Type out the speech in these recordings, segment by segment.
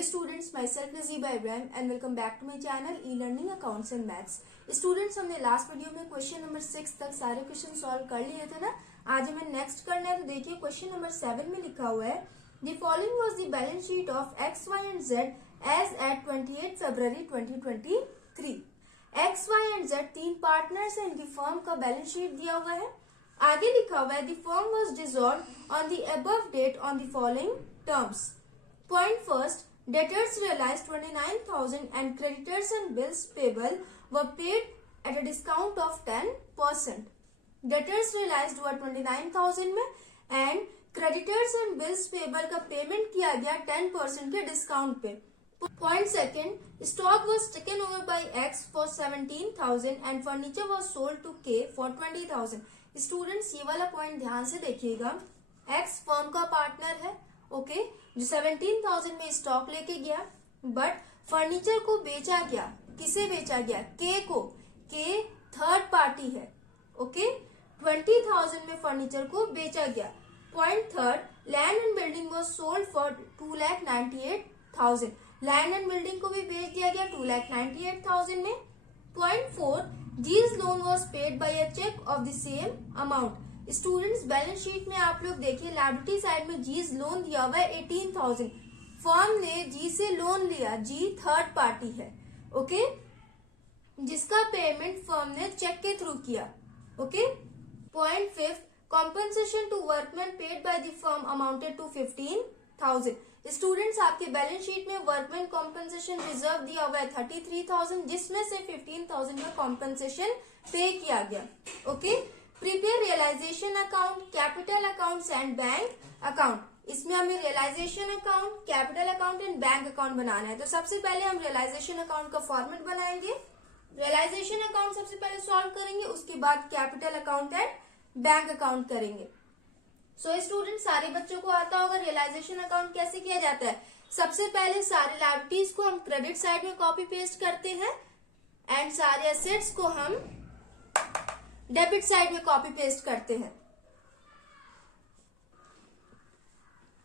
Hello students, myself Nazeeba Ibrahim and welcome back to my channel e-learning accounts and maths. Students, हमने last video में question number 6 तक सारे question solve कर लिए थे ना। आज हमें नेक्स्ट करना है। तो देखिए क्वेश्चन नंबर 7 में लिखा हुआ है The following was the balance sheet of X, Y and Z as at 28 February 2023. X, Y and Z तीन पार्टनर्स हैं, इनकी फर्म का बैलेंस शीट दिया हुआ है। आगे लिखा हुआ है The firm was dissolved on the above date on the following terms. Point first, debtors realized 29,000 and creditors and bills payable were paid at a discount of 10%. Debtors realized हुआ 29,000 में and creditors and bills payable का payment किया गया 10% के discount पे. Point second, stock was taken over by X for 17,000 and furniture was sold to K for 20,000. Students ये वाला point ध्यान से देखिएगा. X फर्म का पार्टनर है, ओके, जो 17,000 में स्टॉक लेके गया, बट फर्नीचर को बेचा गया. किसे बेचा गया? के को. के थर्ड पार्टी है, ओके. 20,000 में फर्नीचर को बेचा गया. Point third, land and building was sold for 2,98,000. Land and building को भी बेच दिया गया 2,98,000 में. Point four, G's loan was paid by a cheque of the same amount. Students, balance sheet में आप लोग देखिए लायबिलिटी साइड में जीज लोन दिया हुआ है 18,000. फर्म ने जी से लोन लिया. जी थर्ड पार्टी है, ओके, जिसका पेमेंट फर्म ने चेक के थ्रू किया, okay. Point fifth, compensation to workman paid by the firm amounted to 15,000. Students, आपके बैलेंस शीट में वर्कमैन कॉम्पेंसेशन रिजर्व दिया हुआ है 33,000, जिसमें से 15,000 का कॉम्पेंसेशन पे किया गया, okay. Prepare realisation account, capital accounts and bank account. इसमें हमें realisation account, capital account and bank account बनाना है. तो सबसे पहले हम रियलाइजेशन अकाउंट का फॉर्मेट बनाएंगे. रियलाइजेशन अकाउंट सबसे पहले सॉल्व करेंगे, उसके बाद capital account and bank account करेंगे. सो स्टूडेंट, सारे बच्चों को आता होगा रियलाइजेशन अकाउंट कैसे किया जाता है. सबसे पहले सारे लायबिलिटीज को हम क्रेडिट साइड में कॉपी पेस्ट करते हैं एंड सारे एसेट्स को हम डेबिट साइड में कॉपी पेस्ट करते हैं.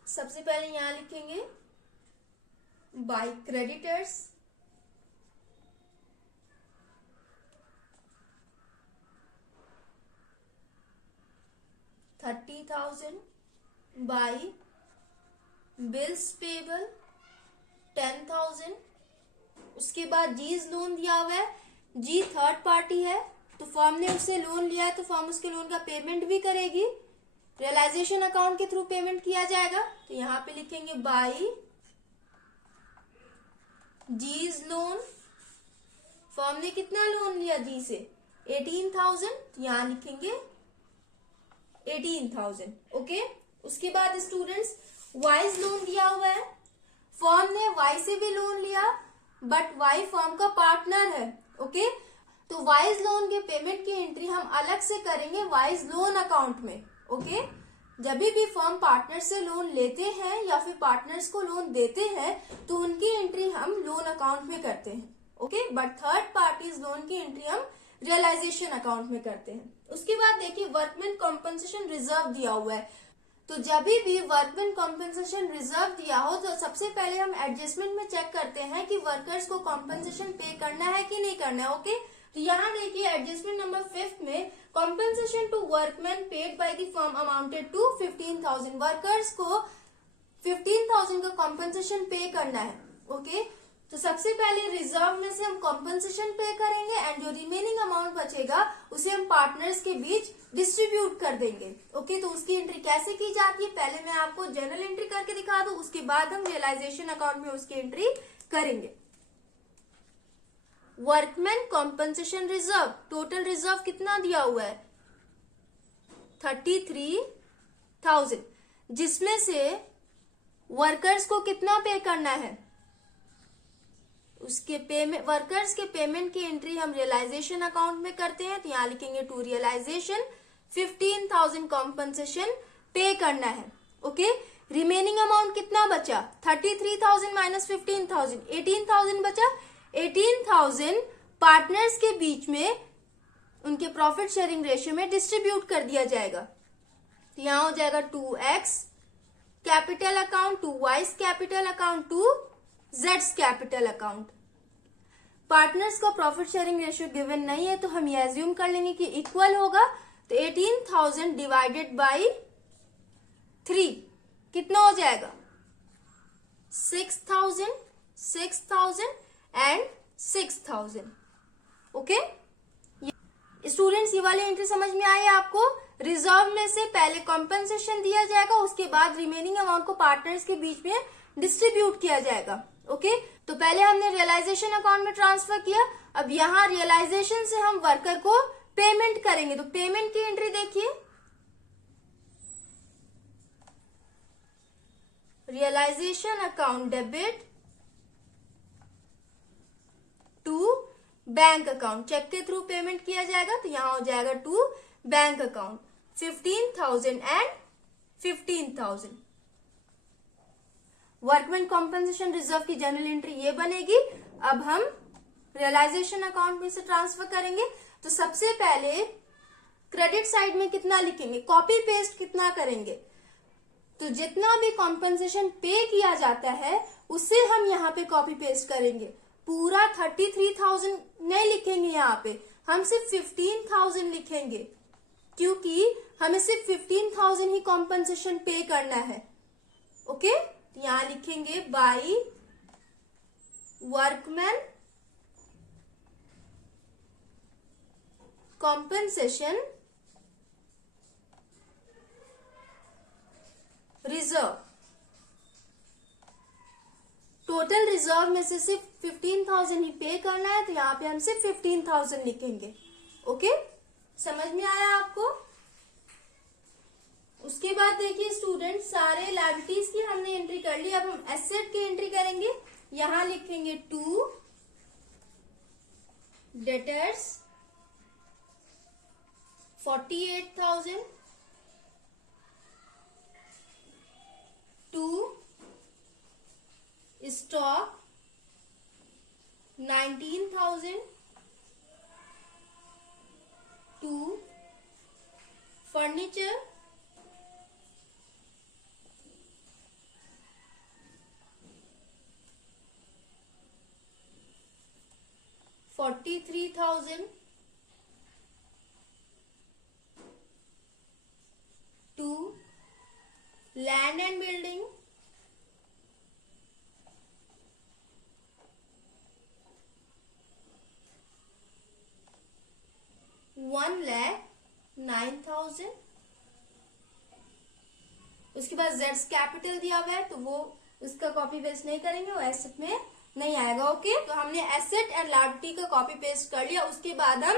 सबसे पहले यहां लिखेंगे by creditors, $30,000, by bills payable 10,000. उसके बाद जीज लोन दिया हुआ है. जी थर्ड पार्टी है, तो फर्म ने उससे लोन लिया है तो फर्म उसके लोन का पेमेंट भी करेगी. रियलाइजेशन अकाउंट के थ्रू पेमेंट किया जाएगा, तो यहाँ पे लिखेंगे बाय जीज लोन. फर्म ने कितना लोन लिया जी से? 18,000. यहाँ लिखेंगे 18,000, ओके. उसके बाद स्टूडेंट्स, वाइज लोन दिया हुआ है. फर्म ने वाई से भी लोन लिया, बट वाई फर्म का पार्टनर है, ओके. तो वाइज लोन के पेमेंट की एंट्री हम अलग से करेंगे वाइज लोन अकाउंट में, ओके. जब भी फर्म पार्टनर से लोन लेते हैं या फिर पार्टनर्स को लोन देते हैं तो उनकी एंट्री हम लोन अकाउंट में करते हैं, okay. But third parties loan की एंट्री हम रियलाइजेशन अकाउंट में करते हैं. उसके बाद देखिए वर्कमैन कॉम्पेंसेशन रिजर्व दिया हुआ है. तो जब भी वर्कमैन कॉम्पेंसेशन रिजर्व दिया हो तो सबसे पहले हम एडजस्टमेंट में चेक करते हैं कि वर्कर्स को कॉम्पेंसेशन पे करना है कि नहीं करना है, ओके. तो यहाँ देखिए एडजस्टमेंट नंबर 5 में compensation to workman paid by the firm amounted to 15,000. Workers को 15,000 का कॉम्पेंसेशन पे करना है, ओके. तो सबसे पहले रिजर्व में से हम कॉम्पेंसेशन पे करेंगे एंड जो रिमेनिंग अमाउंट बचेगा उसे हम पार्टनर्स के बीच डिस्ट्रीब्यूट कर देंगे, ओके. तो उसकी एंट्री कैसे की जाती है, पहले मैं आपको जनरल एंट्री करके दिखा दूं, उसके बाद हम रियलाइजेशन अकाउंट में उसकी एंट्री करेंगे. Workman compensation reserve, total reserve कितना दिया हुआ है? 33,000, जिसमें से वर्कर्स को कितना पे करना है? उसके पेमेंट, वर्कर्स के पेमेंट की एंट्री हम रियलाइजेशन अकाउंट में करते हैं. तो यहाँ लिखेंगे टू रियलाइजेशन 15,000 कॉम्पेंसेशन पे करना है, ओके. रिमेनिंग अमाउंट कितना बचा? 33,000 माइनस 15,000, 18,000 बचा. 18,000 पार्टनर्स के बीच में उनके प्रॉफिट शेयरिंग रेशियो में डिस्ट्रीब्यूट कर दिया जाएगा. तो यहाँ हो जाएगा 2x capital account to Y's capital account to जेड्स कैपिटल अकाउंट। पार्टनर्स का प्रॉफिट शेयरिंग रेशियो गिवन नहीं है तो हम ये एज्यूम कर लेंगे कि इक्वल होगा। तो 18,000 डिवाइडेड बाई 3 कितना हो जाएगा? 6,000, 6,000 एंड 6,000। ओके स्टूडेंट्स, ये वाली एंट्री समझ में आई आपको? रिजर्व में से पहले कॉम्पेंसेशन दिया जाएगा, उसके बाद रिमेनिंग अमाउंट को पार्टनर्स के बीच में डिस्ट्रीब्यूट किया जाएगा। ओके तो पहले हमने रियलाइजेशन अकाउंट में ट्रांसफर किया, अब यहाँ रियलाइजेशन से हम वर्कर को पेमेंट करेंगे। तो पेमेंट की एंट्री देखिए, realisation account debit to bank account, cheque के थ्रू पेमेंट किया जाएगा। तो यहां हो जाएगा to bank account 15,000 and 15,000। Workman compensation reserve की जनरल एंट्री ये बनेगी। अब हम रियलाइजेशन अकाउंट में से ट्रांसफर करेंगे। तो सबसे पहले क्रेडिट साइड में कितना लिखेंगे? कॉपी पेस्ट कितना करेंगे? तो जितना भी कॉम्पेंसेशन पे किया जाता है उसे हम यहाँ पे कॉपी पेस्ट करेंगे। पूरा 33,000 नहीं लिखेंगे, यहाँ पे हम सिर्फ 15,000 लिखेंगे, क्योंकि हमें सिर्फ 15,000 ही कॉम्पेंसेशन पे करना है। ओके यहां लिखेंगे by workman compensation reserve. Total reserve में से सिर्फ 15,000 ही पे करना है, तो यहाँ पे हम सिर्फ 15,000 लिखेंगे। ओके समझ में आया आपको? उसके बाद देखिए स्टूडेंट, सारे लायबिलिटीज की हमने एंट्री कर ली। अब हम एसेट की एंट्री करेंगे। यहां लिखेंगे to debtors 48,000, to stock 19,000, to furniture 43,000, to land and building 1,09,000। उसके बाद जेड्स कैपिटल दिया हुआ है तो वो उसका कॉपी पेस्ट नहीं करेंगे, वो एसेट में नहीं आएगा। ओके तो हमने एसेट एंड लायबिलिटी का कॉपी पेस्ट कर लिया। उसके बाद हम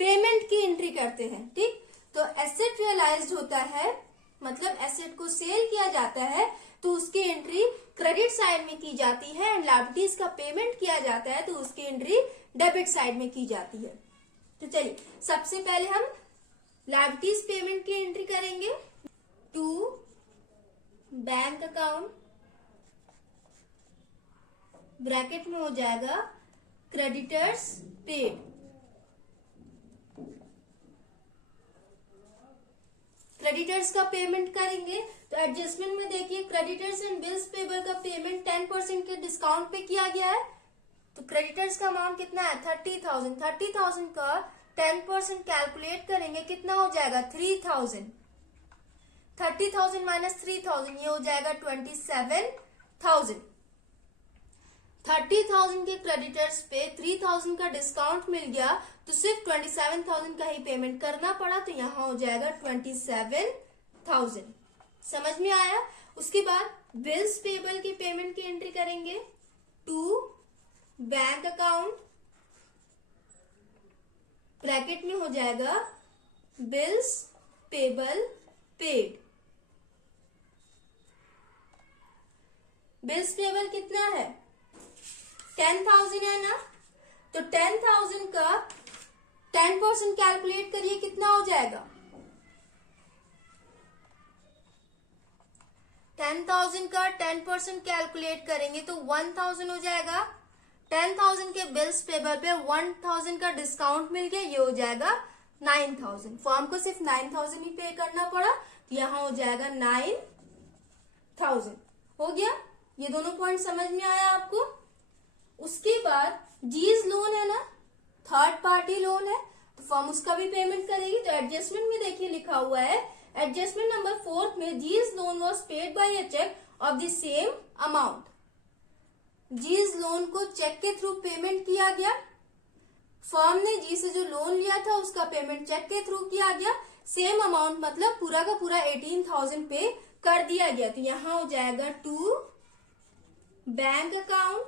पेमेंट की एंट्री करते हैं। ठीक तो एसेट रियलाइज्ड होता है, मतलब एसेट को सेल किया जाता है, तो उसकी एंट्री क्रेडिट साइड में की जाती है। एंड लायबिलिटीज का पेमेंट किया जाता है तो उसकी एंट्री डेबिट साइड में की जाती है। तो चलिए सबसे पहले हम लायबिलिटीज पेमेंट की एंट्री करेंगे। टू बैंक अकाउंट ब्रैकेट में हो जाएगा क्रेडिटर्स पेड। क्रेडिटर्स का पेमेंट करेंगे तो एडजस्टमेंट में देखिए क्रेडिटर्स एंड बिल्स पेबल का पेमेंट 10% के डिस्काउंट पे किया गया है। तो क्रेडिटर्स का अमाउंट कितना है? 30,000। 30,000 का 10% कैलकुलेट करेंगे कितना हो जाएगा? 3,000। 30,000 माइनस 3,000 ये हो जाएगा 27,000। 30,000 के क्रेडिटर्स पे 3,000 का डिस्काउंट मिल गया तो सिर्फ 27,000 का ही पेमेंट करना पड़ा, तो यहाँ हो जाएगा 27,000। समझ में आया? उसके बाद बिल्स पेबल की पेमेंट की एंट्री करेंगे। टू बैंक अकाउंट ब्रैकेट में हो जाएगा bills payable paid. Bills payable कितना है? 10,000 है ना, तो 10,000 का 10% कैलकुलेट करिए कितना हो जाएगा? 10,000 का 10% कैलकुलेट करेंगे तो 1,000 हो जाएगा। 10,000 के बिल्स पेबल पे 1,000 का डिस्काउंट मिल गया, ये हो जाएगा 9,000। फॉर्म को सिर्फ 9,000 ही पे करना पड़ा, तो यहाँ हो जाएगा 9,000। हो गया? ये दोनों पॉइंट समझ में आया आपको? उसके बाद जीज लोन है ना, थर्ड पार्टी लोन है, तो फर्म उसका भी पेमेंट करेगी। तो एडजस्टमेंट में देखिए लिखा हुआ है, एडजस्टमेंट नंबर 4 में G's loan was paid by a cheque of the same amount. G's loan को चेक के थ्रू पेमेंट किया गया, फर्म ने जी से जो लोन लिया था उसका पेमेंट चेक के थ्रू किया गया, सेम अमाउंट मतलब पूरा का पूरा 18,000 पे कर दिया गया। तो यहां हो जाएगा टू बैंक अकाउंट,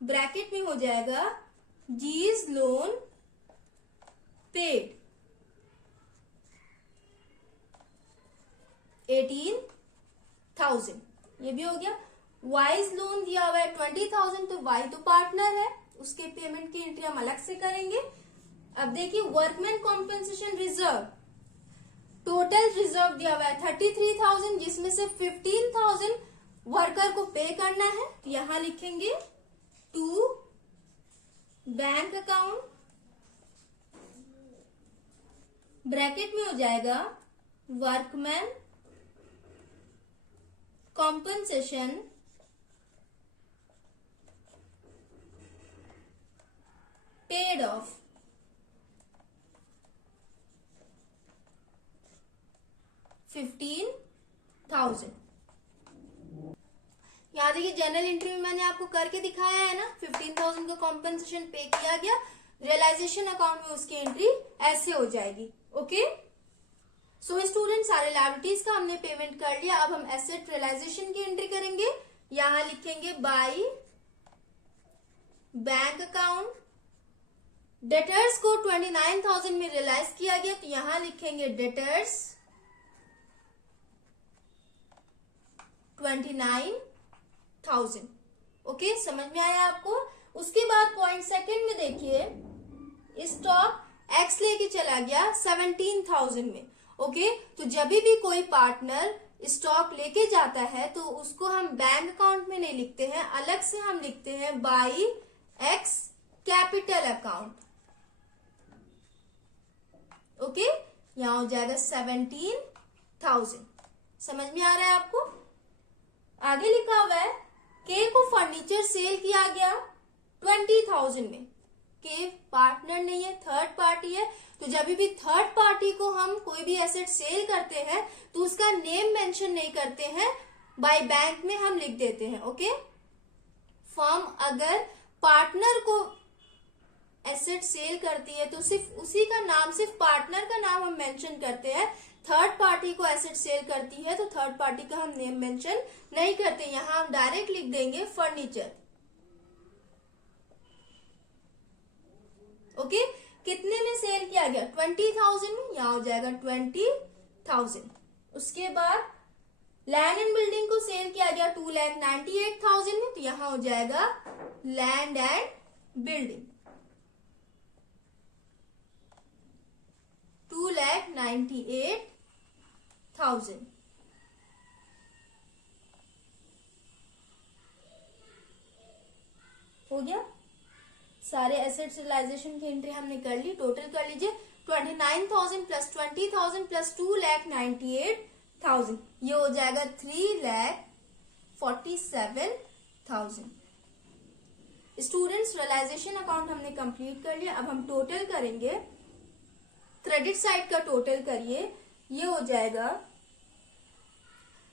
ब्रैकेट में हो जाएगा जीज लोन पेड 18,000, ये भी हो गया। वाइज लोन दिया हुआ है 20,000, तो वाई तो पार्टनर है, उसके पेमेंट की एंट्री हम अलग से करेंगे। अब देखिए workman compensation reserve, total reserve दिया हुआ है 33,000, जिसमें से 15,000 वर्कर को पे करना है। तो यहां लिखेंगे टू बैंक अकाउंट, ब्रैकेट में हो जाएगा वर्कमैन कॉम्पेंसेशन पेड ऑफ 15,000। यहाँ देखिए जनरल एंट्री में मैंने आपको करके दिखाया है ना, 15,000 का कॉम्पेंसेशन पे किया गया, रियलाइजेशन अकाउंट में उसकी एंट्री ऐसे हो जाएगी। ओके, सो स्टूडेंट सारे लायबिलिटीज का हमने पेमेंट कर लिया। अब हम एसेट रियलाइजेशन की एंट्री करेंगे। यहां लिखेंगे बाई बैंक अकाउंट, डेटर्स को 29,000 में रियलाइज किया गया, तो यहां लिखेंगे डेटर्स 29,000। ओके, समझ में आया आपको। उसके बाद पॉइंट सेकंड में देखिए, स्टॉक एक्स लेके चला गया 17,000 में। ओके, तो जब भी कोई पार्टनर स्टॉक लेके जाता है तो उसको हम बैंक अकाउंट में नहीं लिखते हैं, अलग से हम लिखते हैं by x capital account. Okay, यहां हो जाएगा 17,000। समझ में आ रहा है आपको। आगे लिखा हुआ है के को फर्नीचर सेल किया गया 20,000 में। के पार्टनर नहीं है, थर्ड पार्टी है, तो जब भी थर्ड पार्टी को हम कोई भी एसेट सेल करते हैं तो उसका नेम मेंशन नहीं करते हैं, बाय बैंक में हम लिख देते हैं। ओके, फर्म अगर पार्टनर को एसेट सेल करती है तो सिर्फ उसी का नाम, सिर्फ पार्टनर का नाम हम मेंशन करते हैं। थर्ड पार्टी को एसेट सेल करती है तो थर्ड पार्टी का हम नेम मेंशन नहीं करते, यहां हम डायरेक्ट लिख देंगे फर्नीचर। ओके, कितने में सेल किया गया 20,000 में, यहां हो जाएगा 20,000। उसके बाद लैंड एंड बिल्डिंग को सेल किया गया 2,98,000 में, तो यहां हो जाएगा लैंड एंड बिल्डिंग 2,98,000। हो गया, सारे एसेट्स रियलाइजेशन की एंट्री हमने कर ली। टोटल कर लीजिए 29,000 प्लस 20,000 प्लस 2,98,000, ये हो जाएगा 3,47,000। स्टूडेंट्स रियलाइजेशन अकाउंट हमने कंप्लीट कर लिया। अब हम टोटल करेंगे। क्रेडिट साइड का टोटल करिए, ये हो जाएगा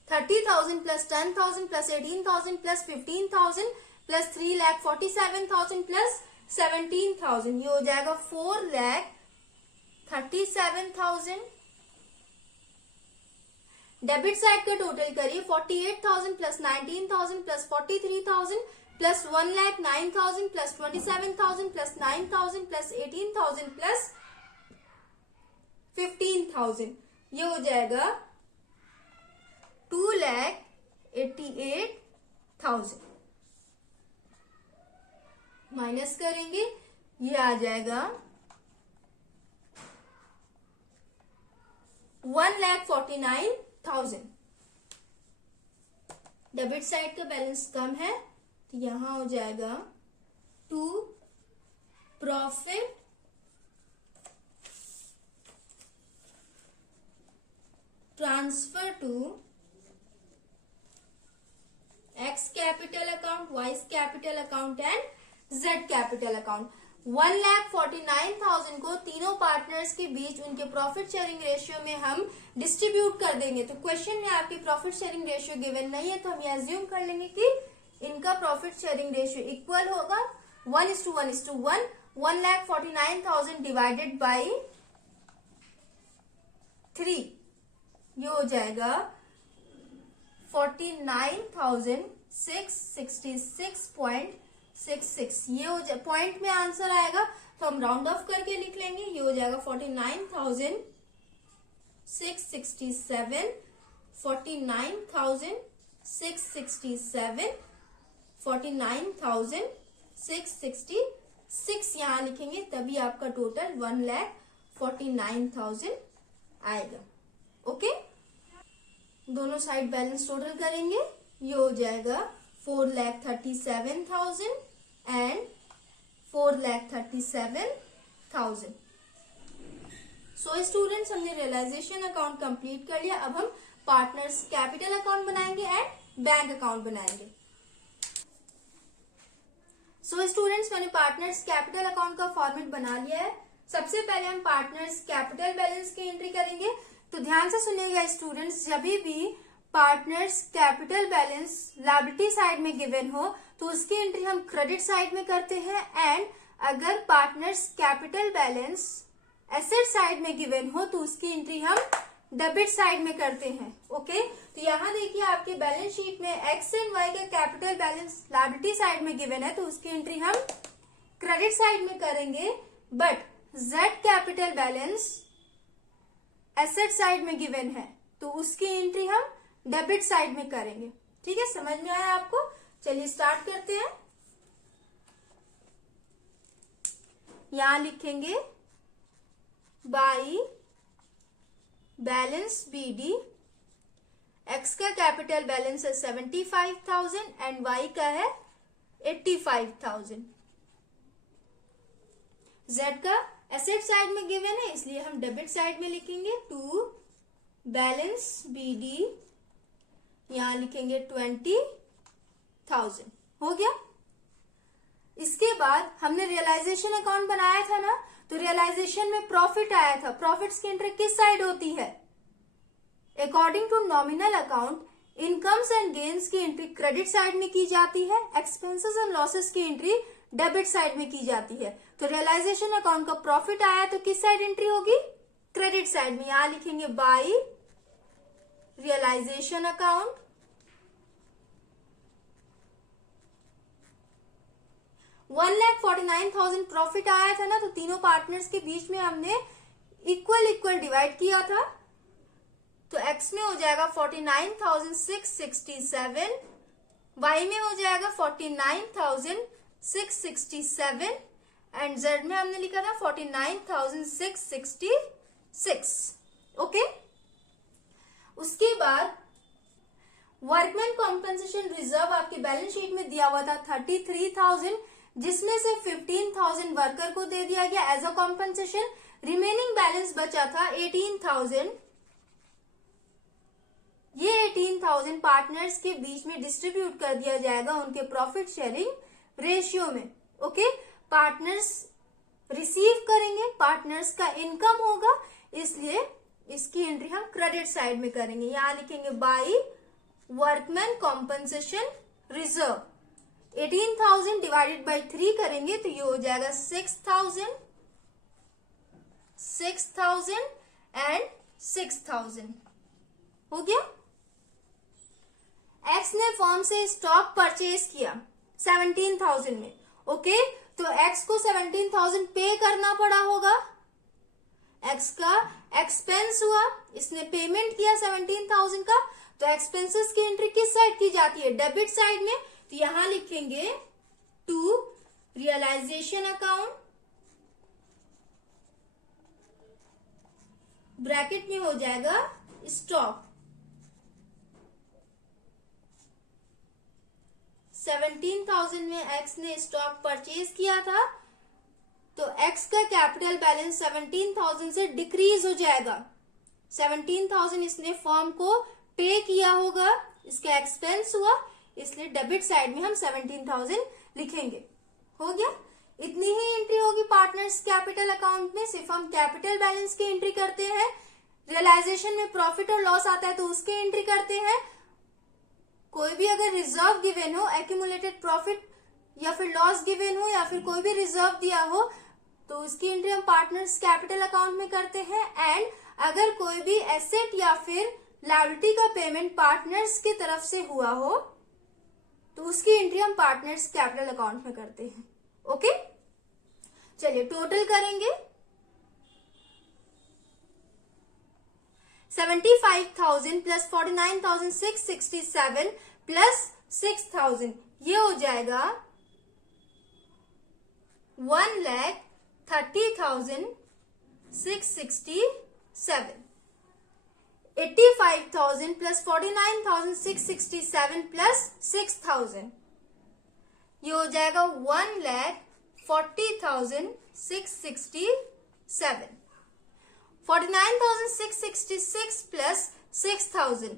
30,000 plus 10,000 plus 18,000 plus 15,000 plus 3,47,000 plus 17,000, ये हो जाएगा 4,37,000। डेबिट साइड का टोटल करिए, 48,000 plus 19,000 plus 43,000 plus 1,09,000 plus 27,000 plus 9,000 plus 18,000 plus 15,000, ये हो जाएगा 2,88,000। माइनस करेंगे, ये आ जाएगा 1,49,000। डेबिट साइड का बैलेंस कम है तो यहां हो जाएगा to profit transfer to X capital account, Y capital account and Z capital account. 1,49,000 को तीनों पार्टनर्स के बीच उनके प्रॉफिट शेयरिंग रेशियो में हम डिस्ट्रीब्यूट कर देंगे। तो क्वेश्चन में आपकी प्रॉफिट शेयरिंग रेशियो गिवन नहीं है, तो हम ये अज्यूम कर लेंगे कि इनका प्रॉफिट शेयरिंग रेशियो इक्वल होगा 1:1:1। 1,49,000 डिवाइडेड बाई 3, ये हो जाएगा 49,666.66। ये हो जाए पॉइंट में आंसर आएगा तो हम राउंड ऑफ करके लिख लेंगे। ये हो जाएगा 49,667, 49,667, 49,666 यहाँ लिखेंगे, तभी आपका टोटल 1,49,000 आएगा। ओके, दोनों साइड बैलेंस टोटल करेंगे। ये हो जाएगा 4,37,000 एंड 4,37,000। सो स्टूडेंट्स, हमने रियलाइजेशन अकाउंट कंप्लीट कर लिया। अब हम पार्टनर्स कैपिटल अकाउंट बनाएंगे एंड बैंक अकाउंट बनाएंगे। सो स्टूडेंट्स, मैंने पार्टनर्स कैपिटल अकाउंट का फॉर्मेट बना लिया है। सबसे पहले हम पार्टनर्स कैपिटल बैलेंस की एंट्री करेंगे। तो ध्यान से सुनिएगा स्टूडेंट्स, जब भी partners capital balance liability side में गिवन हो तो उसकी एंट्री हम क्रेडिट साइड में करते हैं, एंड अगर partners capital balance asset side में गिवन हो तो उसकी एंट्री हम डेबिट साइड में करते हैं। ओके, तो यहाँ देखिए आपके बैलेंस शीट में एक्स एंड वाई का कैपिटल बैलेंस लायबिलिटी साइड में गिवन है तो उसकी एंट्री हम क्रेडिट साइड में करेंगे, but Z capital balance asset side में गिवन है तो उसकी एंट्री हम डेबिट साइड में करेंगे। ठीक है, समझ में आया आपको? चलिए स्टार्ट करते हैं। यहां लिखेंगे बाई बैलेंस बीडी, एक्स का कैपिटल बैलेंस है 75,000 एंड वाई का है 85,000। जेड का एसेट साइड में गिवन है इसलिए हम डेबिट साइड में लिखेंगे। टू बैलेंस बीडी, यहां लिखेंगे 20,000। हो गया। इसके बाद हमने रियलाइजेशन अकाउंट बनाया था ना, तो रियलाइजेशन में प्रॉफिट आया था। प्रॉफिट्स की एंट्री किस साइड होती है? According to nominal account, incomes and gains की एंट्री क्रेडिट साइड में की जाती है, एक्सपेंसेस एंड लॉसेस की एंट्री डेबिट साइड में की जाती है। तो रियलाइजेशन अकाउंट का प्रॉफिट आया तो किस साइड एंट्री होगी? क्रेडिट साइड में। यहां लिखेंगे बाई रियलाइजेशन अकाउंट, 1,49,000 प्रॉफिट आया था ना, तो तीनों पार्टनर्स के बीच में हमने इक्वल डिवाइड किया था। तो एक्स में हो जाएगा 49,667, वाई में हो जाएगा 49,667 एंड जेड में हमने लिखा था 49,666। ओके, उसके बाद वर्कमैन कॉम्पेंसेशन रिजर्व आपकी बैलेंस शीट में दिया हुआ था 33,000, जिसमें से 15,000 वर्कर को दे दिया गया as a compensation. Remaining balance बचा था 18,000। ये 18,000 पार्टनर्स के बीच में डिस्ट्रीब्यूट कर दिया जाएगा उनके प्रॉफिट शेयरिंग रेशियो में। ओके, पार्टनर्स रिसीव करेंगे, पार्टनर्स का इनकम होगा, इसलिए इसकी एंट्री हम क्रेडिट साइड में करेंगे। यहां लिखेंगे by workman compensation reserve. 18,000 divided by 3 करेंगे तो ये हो जाएगा 6,000, 6,000 एंड 6,000। हो गया। एक्स ने फर्म से स्टॉक परचेज किया 17,000 में। ओके, तो एक्स को 17,000 पे करना पड़ा होगा। एक्स का एक्सपेंस हुआ, इसने पेमेंट किया 17,000 का, तो एक्सपेंसेस की एंट्री किस साइड की जाती है? डेबिट साइड में। तो यहां लिखेंगे टू रियलाइजेशन अकाउंट, ब्रैकेट में हो जाएगा स्टॉक। 17,000 में एक्स ने स्टॉक परचेज किया था, तो एक्स का कैपिटल बैलेंस 17,000 से डिक्रीज हो जाएगा। 17,000 इसने फर्म को पे किया होगा, इसका एक्सपेंस हुआ, इसलिए डेबिट साइड में हम 17,000 लिखेंगे। हो गया, इतनी ही एंट्री होगी पार्टनर्स कैपिटल अकाउंट में। सिर्फ हम कैपिटल बैलेंस की एंट्री करते हैं, रियलाइजेशन में प्रॉफिट और लॉस आता है तो उसकी एंट्री करते हैं। कोई भी अगर रिजर्व गिवन हो, एक्यूमुलेटेड प्रॉफिट या फिर लॉस गिवन हो या फिर कोई भी रिजर्व दिया हो तो उसकी एंट्री हम पार्टनर्स कैपिटल अकाउंट में करते हैं। एंड अगर कोई भी एसेट या फिर लायबिलिटी का पेमेंट पार्टनर्स की तरफ से हुआ हो तो उसकी एंट्री हम पार्टनर्स कैपिटल अकाउंट में करते हैं। ओके, चलिए टोटल करेंगे। 75,000 प्लस 49,667 प्लस 6,000, ये हो जाएगा 1,30,667। 85,000 प्लस 49,667 प्लस 6,000, ये हो जाएगा 1,40,667। 49,666 प्लस 6,000,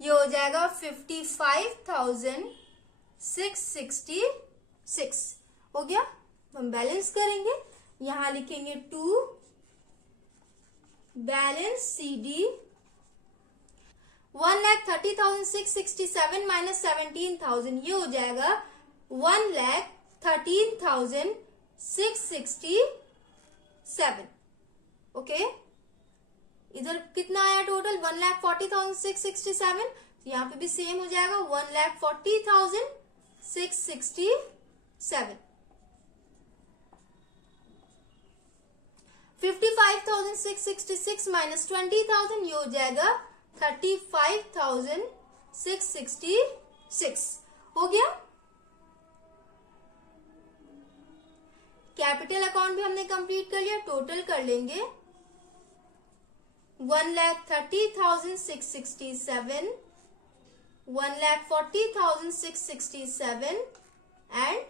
ये हो जाएगा 55,666। हो गया, हम बैलेंस करेंगे। यहां लिखेंगे 2 बैलेंस CD 1,30,667 माइनस 17,000, ये हो जाएगा 1,13,667। ओके, इधर कितना आया टोटल? 1,40,667। यहाँ पे भी सेम हो जाएगा 1,40,667। 55,666 माइनस 20,000, ये हो जाएगा 35,666। हो गया। कैपिटल अकाउंट भी हमने कंप्लीट कर लिया। टोटल कर लेंगे 1,30,667, 1,40,667 एंड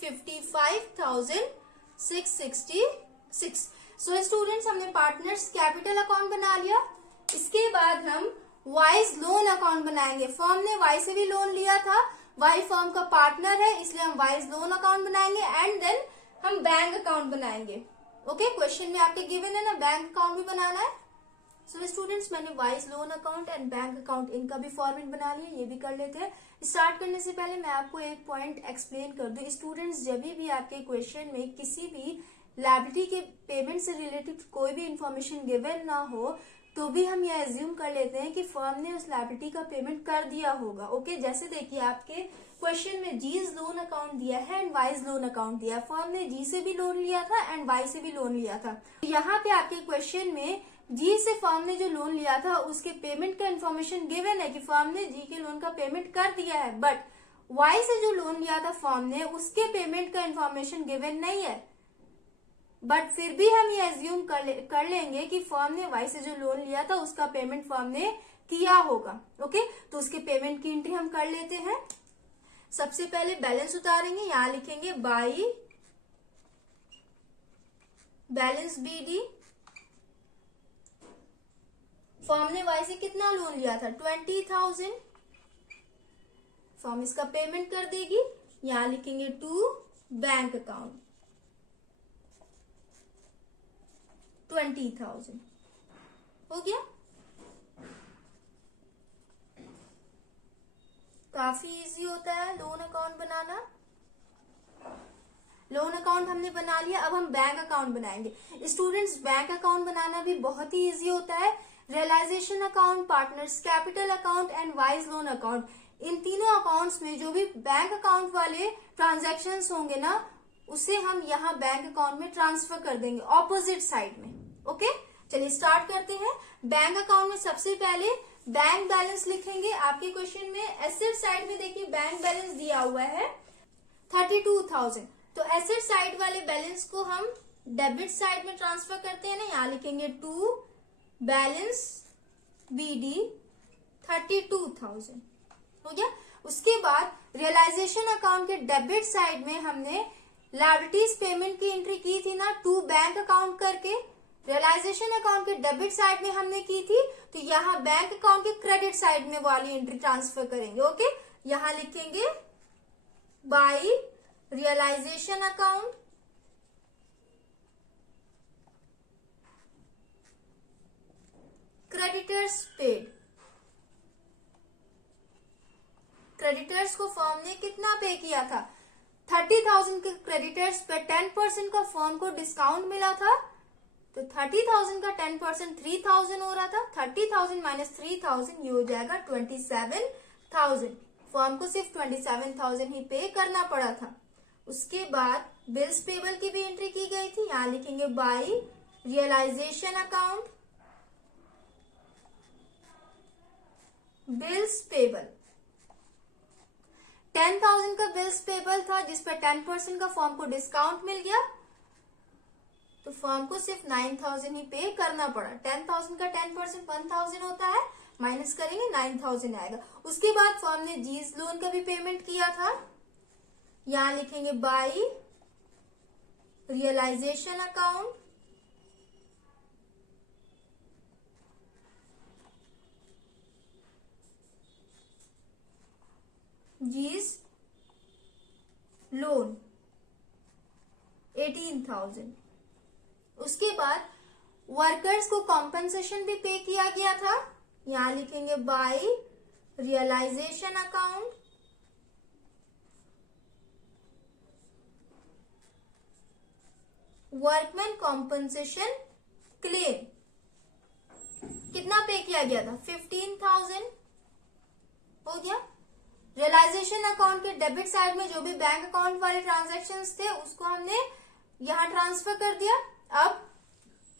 55,666। सो स्टूडेंट्स, हमने पार्टनर्स कैपिटल अकाउंट बना लिया। इसके बाद हम वाइज लोन अकाउंट बनाएंगे। फर्म ने वाई से भी लोन लिया था, वाई फर्म का पार्टनर है, इसलिए हम वाइज लोन अकाउंट बनाएंगे एंड देन हम बैंक अकाउंट बनाएंगे। ओके, क्वेश्चन में आपके गिवन है ना, बैंक अकाउंट भी बनाना है। सो स्टूडेंट्स, मैंने wise loan account and bank account इनका भी फॉर्मेट बना लिया, ये भी कर लेते हैं। स्टार्ट करने से पहले मैं आपको एक पॉइंट एक्सप्लेन कर दूं। स्टूडेंट्स, जब भी आपके क्वेश्चन में किसी भी लायबिलिटी के पेमेंट से रिलेटेड कोई भी इंफॉर्मेशन गिवन ना हो तो भी हम ये एज्यूम कर लेते हैं कि फर्म ने उस लायबिलिटी का पेमेंट कर दिया होगा। ओके, जैसे देखिए आपके क्वेश्चन में जीज लोन अकाउंट दिया है एंड वाइज लोन अकाउंट दिया है। फर्म ने जी से भी लोन लिया था एंड वाई से भी लोन लिया था। यहाँ पे आपके क्वेश्चन में जी से फर्म ने जो लोन लिया था उसके पेमेंट का इन्फॉर्मेशन गिवन है कि फर्म ने जी के लोन का पेमेंट कर दिया है, बट वाई से जो लोन लिया था फर्म ने उसके पेमेंट का इन्फॉर्मेशन गिवन नहीं है। बट फिर भी हम ये एज्यूम कर लेंगे कि फर्म ने वाई से जो लोन लिया था उसका पेमेंट फर्म ने किया होगा। ओके, तो उसके पेमेंट की एंट्री हम कर लेते हैं। सबसे पहले बैलेंस उतारेंगे, यहां लिखेंगे बाई बैलेंस BD। फर्म ने वाई से कितना लोन लिया था? 20,000। फर्म इसका पेमेंट कर देगी। यहां लिखेंगे टू बैंक अकाउंट 20,000। हो गया, काफी इजी होता है लोन अकाउंट बनाना। लोन अकाउंट हमने बना लिया, अब हम बैंक अकाउंट बनाएंगे। स्टूडेंट्स, बैंक अकाउंट बनाना भी बहुत ही इजी होता है। Realisation account, partners capital account and wife's loan account, इन तीनों अकाउंट्स में जो भी बैंक अकाउंट वाले ट्रांजैक्शंस होंगे ना उसे हम यहाँ बैंक अकाउंट में ट्रांसफर कर देंगे ऑपोजिट साइड में। ओके, चलिए स्टार्ट करते हैं। बैंक अकाउंट में सबसे पहले बैंक बैलेंस लिखेंगे। आपके क्वेश्चन में एसेट साइड में देखिए बैंक बैलेंस दिया हुआ है 32,000, तो एसेट साइड वाले बैलेंस को हम डेबिट साइड में ट्रांसफर करते हैं ना। यहाँ लिखेंगे टू बैलेंस BD 32,000। हो गया। उसके बाद रियलाइजेशन अकाउंट के डेबिट साइड में हमने लायबिलिटीज पेमेंट की एंट्री की थी ना, टू बैंक अकाउंट करके, रियलाइजेशन अकाउंट के डेबिट साइड में हमने की थी, तो यहाँ बैंक अकाउंट के क्रेडिट साइड में वाली एंट्री ट्रांसफर करेंगे। ओके, यहाँ लिखेंगे by realisation account creditors paid. Creditors को फर्म ने कितना पे किया था? 30,000 के क्रेडिटर्स पे 10% का फर्म को डिस्काउंट मिला था, तो 30,000 का 10% 3,000 हो रहा था। 30,000 माइनस 3,000 ये हो जाएगा 27,000। फर्म को सिर्फ 27,000 ही पे करना पड़ा था। उसके बाद बिल्स पेबल की भी एंट्री की गई थी, यहां लिखेंगे by realisation account bills payable. 10,000 का बिल्स पेबल था जिस पर 10% का फर्म को डिस्काउंट मिल गया, तो फर्म को सिर्फ 9,000 ही पे करना पड़ा। 10,000 का 10% 1,000 होता है, माइनस करेंगे 9,000 आएगा। उसके बाद फर्म ने जीज लोन का भी पेमेंट किया था, यहां लिखेंगे बाय रियलाइजेशन अकाउंट जीज लोन 18,000। उसके बाद वर्कर्स को कॉम्पेंसेशन भी पे किया गया था, यहां लिखेंगे by realisation account workman compensation claim. कितना पे किया गया था? 15,000 हो गया। रियलाइजेशन अकाउंट के डेबिट साइड में जो भी बैंक अकाउंट वाले ट्रांजैक्शंस थे उसको हमने यहां ट्रांसफर कर दिया। अब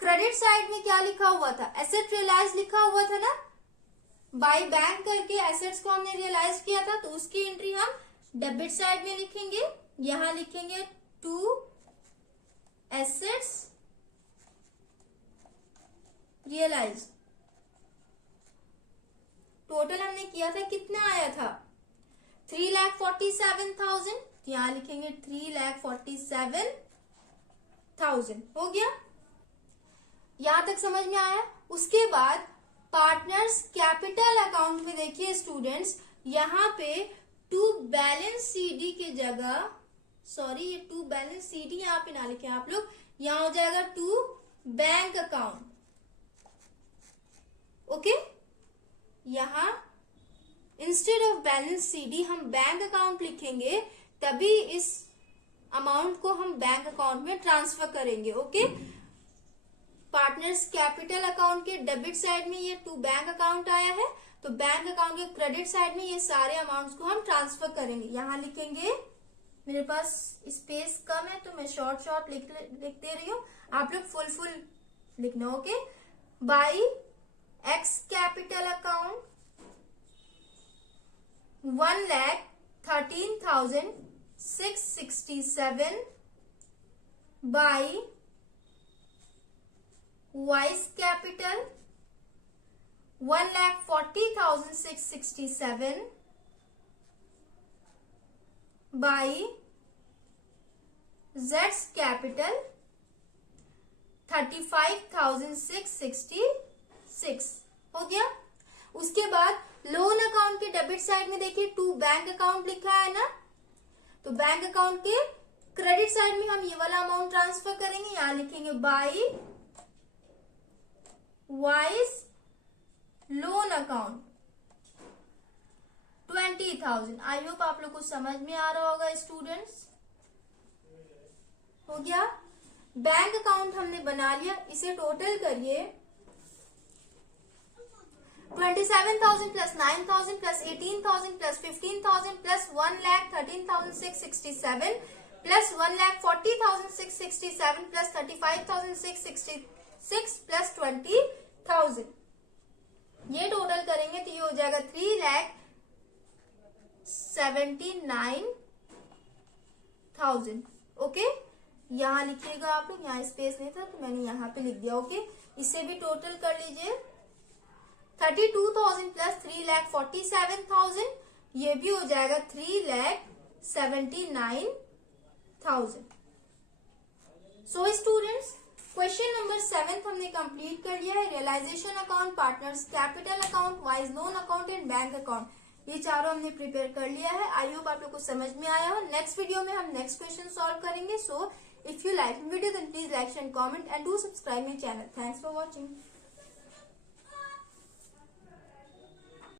क्रेडिट साइड में क्या लिखा हुआ था? एसेट रियलाइज लिखा हुआ था ना, बाय बैंक करके एसेट्स को हमने रियलाइज किया था, तो उसकी एंट्री हम डेबिट साइड में लिखेंगे। यहां लिखेंगे टू एसेट्स रियलाइज। टोटल हमने किया था, कितना आया था? 3,47,000, यहां लिखेंगे 3,47,000 हो गया। यहां तक समझ में आया? उसके बाद पार्टनर्स कैपिटल अकाउंट में देखिए स्टूडेंट्स, यहां पे टू बैलेंस सीडी के जगह, सॉरी ये टू बैलेंस सीडी यहां पे ना लिखे आप लोग, यहां हो जाएगा टू बैंक अकाउंट। ओके, यहां इंस्टेड ऑफ बैलेंस सीडी हम बैंक अकाउंट लिखेंगे, तभी इस अमाउंट को हम बैंक अकाउंट में ट्रांसफर करेंगे। ओके, पार्टनर्स कैपिटल अकाउंट के डेबिट साइड में ये टू बैंक अकाउंट आया है, तो बैंक अकाउंट के क्रेडिट साइड में ये सारे अमाउंट्स को हम ट्रांसफर करेंगे। यहां लिखेंगे, मेरे पास स्पेस कम है तो मैं शॉर्ट शॉर्ट लिख दे रही हूं, आप लोग फुल लिखना। Okay, by X capital account 1,13,667 by Y's capital 1,40,667 by जेड्स कैपिटल 35,666 हो गया। उसके बाद लोन अकाउंट के डेबिट साइड में देखिए टू बैंक अकाउंट लिखा है ना, तो बैंक अकाउंट के क्रेडिट साइड में हम ये वाला अमाउंट ट्रांसफर करेंगे। यहां लिखेंगे by Y's loan account 20,000। I hope आप लोग को समझ में आ रहा होगा स्टूडेंट्स। हो गया, बैंक अकाउंट हमने बना लिया। इसे टोटल करिए, 27,000 plus 9,000 plus 18,000 plus 15,000 plus 1,13,667 plus 1,40,667 plus 35,666 plus 20,000। ये टोटल करेंगे तो ये हो जाएगा 3,79,000। ओके, यहां लिखिएगा आप लोग, यहाँ स्पेस नहीं था तो मैंने यहाँ पे लिख दिया। ओके, इसे भी टोटल कर लीजिए, 32,000 प्लस 3,47,000, ये भी हो जाएगा 3,79,000। सो स्टूडेंट्स, क्वेश्चन नंबर 7 हमने कंप्लीट कर लिया है। Realisation account, partners capital account, wise loan account and bank account, ये चारों हमने प्रिपेयर कर लिया है। आई होप आप लोग को समझ में आया हो। नेक्स्ट वीडियो में हम नेक्स्ट क्वेश्चन सॉल्व करेंगे। So if you like the video then please like, share and comment and do subscribe my channel. Thanks for watching.